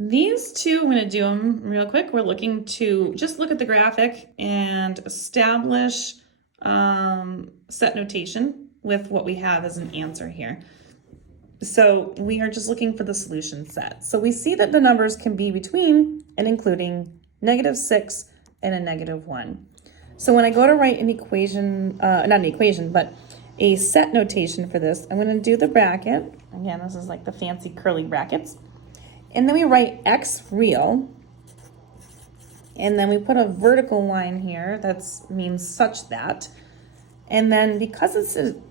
These two, I'm going to do them real quick. We're looking to just look at the graphic and establish set notation with what we have as an answer here. So we are just looking for the solution set. So we see that the numbers can be between and including -6 and a -1. So when I go to write an equation, not an equation, but a set notation for this, I'm going to do the bracket. Again, this is like the fancy curly brackets. And then we write x real. And then we put a vertical line here that means such that. And then because it's an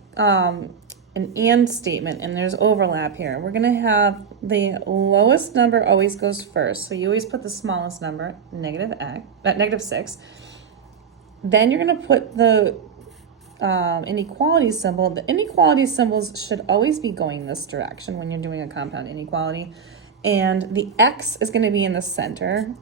and statement and there's overlap here, we're going to have the lowest number always goes first. So you always put the smallest number, -6. Then you're going to put the inequality symbol. The inequality symbols should always be going this direction when you're doing a compound inequality. And the x is going to be in the center.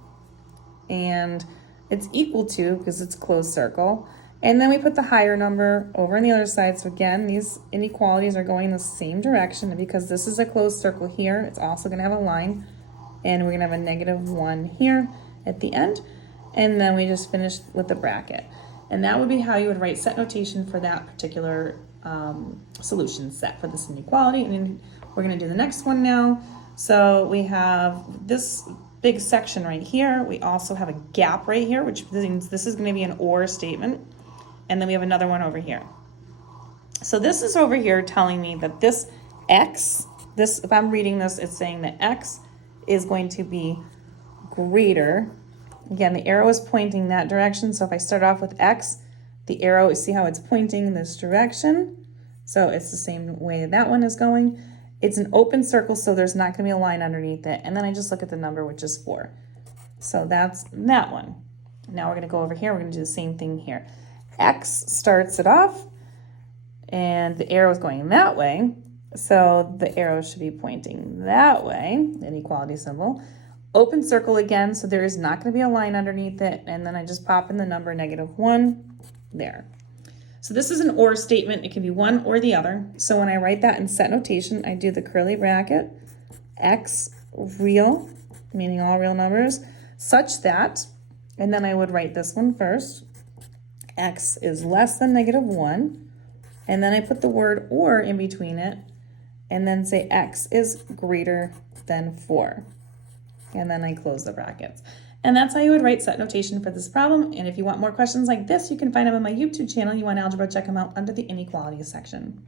And it's equal to, because it's closed circle. And then we put the higher number over on the other side. So again, these inequalities are going the same direction. And because this is a closed circle here, it's also going to have a line. And we're going to have a -1 here at the end. And then we just finished with the bracket. And that would be how you would write set notation for that particular solution set for this inequality. And then we're going to do the next one now. So we have this big section right here. We also have a gap right here, which means this is going to be an or statement. And then we have another one over here. So this is over here telling me that this x, if I'm reading this, it's saying that x is going to be greater. Again, the arrow is pointing that direction. So if I start off with x, the arrow, see how it's pointing in this direction? So it's the same way that one is going. It's an open circle, so there's not going to be a line underneath it. And then I just look at the number, which is 4. So that's that one. Now we're going to go over here. We're going to do the same thing here. X starts it off, and the arrow is going that way. So the arrow should be pointing that way, the inequality symbol. Open circle again, so there is not going to be a line underneath it. And then I just pop in the number -1 there. So this is an or statement. It can be one or the other. So when I write that in set notation, I do the curly bracket, x real, meaning all real numbers, such that, and then I would write this one first, x is less than -1, and then I put the word or in between it, and then say x is greater than 4. And then I close the brackets. And that's how you would write set notation for this problem. And if you want more questions like this, you can find them on my YouTube channel. You want algebra, check them out under the inequalities section.